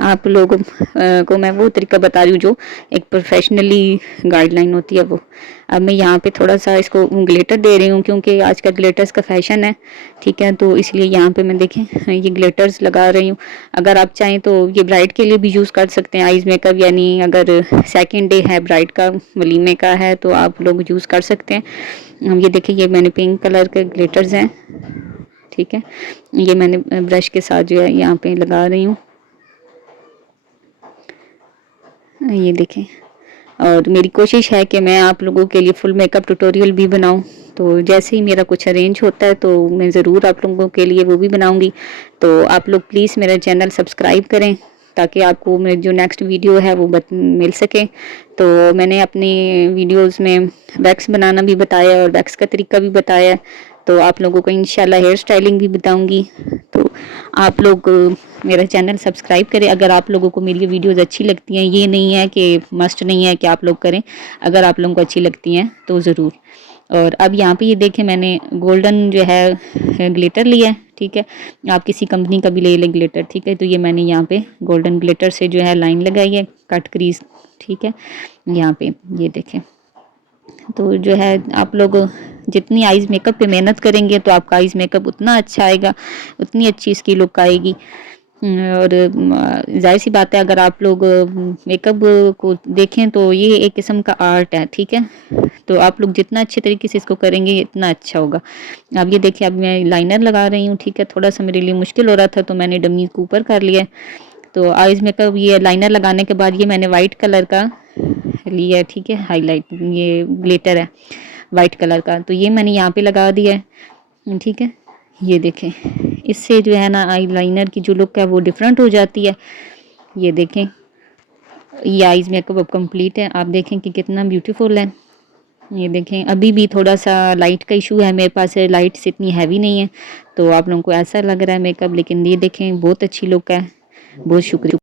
आप लोगों को मैं वो तरीका बता रही हूँ जो एक प्रोफेशनली गाइडलाइन होती है वो। अब मैं यहाँ पे थोड़ा सा इसको ग्लिटर दे रही हूँ क्योंकि आजकल ग्लिटर्स का फैशन है, ठीक है, तो इसलिए यहाँ पे मैं देखें ये ग्लिटर्स लगा रही हूँ। अगर आप चाहें तो ये ब्राइड के लिए भी यूज़ कर सकते हैं आइज़ मेकअप, यानी अगर सेकेंड डे है ब्राइड का, वलीमे का है, तो आप लोग यूज़ कर सकते हैं। ये देखिए ये मैंने पिंक कलर के ग्लिटर्स हैं, ठीक है, ये मैंने ब्रश के साथ जो है यहाँ पे लगा रही हूँ, ये देखें। और मेरी कोशिश है कि मैं आप लोगों के लिए फुल मेकअप ट्यूटोरियल भी बनाऊं, तो जैसे ही मेरा कुछ अरेंज होता है तो मैं ज़रूर आप लोगों के लिए वो भी बनाऊंगी। तो आप लोग प्लीज़ मेरा चैनल सब्सक्राइब करें ताकि आपको मेरी जो नेक्स्ट वीडियो है वो मिल सके। तो मैंने अपनी वीडियोस में वैक्स बनाना भी बताया और वैक्स का तरीका भी बताया है, तो आप लोगों को इंशाल्लाह हेयर स्टाइलिंग भी बताऊंगी। तो आप लोग मेरा चैनल सब्सक्राइब करें अगर आप लोगों को मेरी वीडियोस अच्छी लगती हैं। ये नहीं है कि मस्ट नहीं है कि आप लोग करें, अगर आप लोगों को अच्छी लगती हैं तो ज़रूर। और अब यहाँ पे ये देखें मैंने गोल्डन जो है ग्लिटर लिया है, ठीक है, आप किसी कंपनी का भी ले लें ग्लिटर, ठीक है। तो ये मैंने यहाँ पे गोल्डन ग्लिटर से जो है लाइन लगाई है, कट क्रीज, ठीक है, यहाँ पे ये देखें। तो जो है आप लोग जितनी आइज़ मेकअप पे मेहनत करेंगे तो आपका आइज़ मेकअप उतना अच्छा आएगा, उतनी अच्छी इसकी लुक आएगी। और जाहिर सी बात है अगर आप लोग मेकअप को देखें तो ये एक किस्म का आर्ट है, ठीक है, तो आप लोग जितना अच्छे तरीके से इसको करेंगे इतना अच्छा होगा। अब ये देखिए अब मैं लाइनर लगा रही हूँ, ठीक है, थोड़ा सा मेरे लिए मुश्किल हो रहा था तो मैंने डमी को ऊपर कर लिया। तो आइज़ मेकअप ये लाइनर लगाने के बाद ये मैंने वाइट कलर का लिया है, ठीक है, हाईलाइट ये ग्लिटर है वाइट कलर का, तो ये मैंने यहाँ पे लगा दिया है, ठीक है। ये देखें इससे जो है ना आई लाइनर की जो लुक है वो डिफरेंट हो जाती है। ये देखें ये आइज़ मेकअप अब कंप्लीट है, आप देखें कि कितना ब्यूटीफुल है। ये देखें अभी भी थोड़ा सा लाइट का इशू है मेरे पास, लाइट्स इतनी हैवी नहीं है तो आप लोगों को ऐसा लग रहा है मेकअप, लेकिन ये देखें बहुत अच्छी लुक है। बहुत शुक्रिया।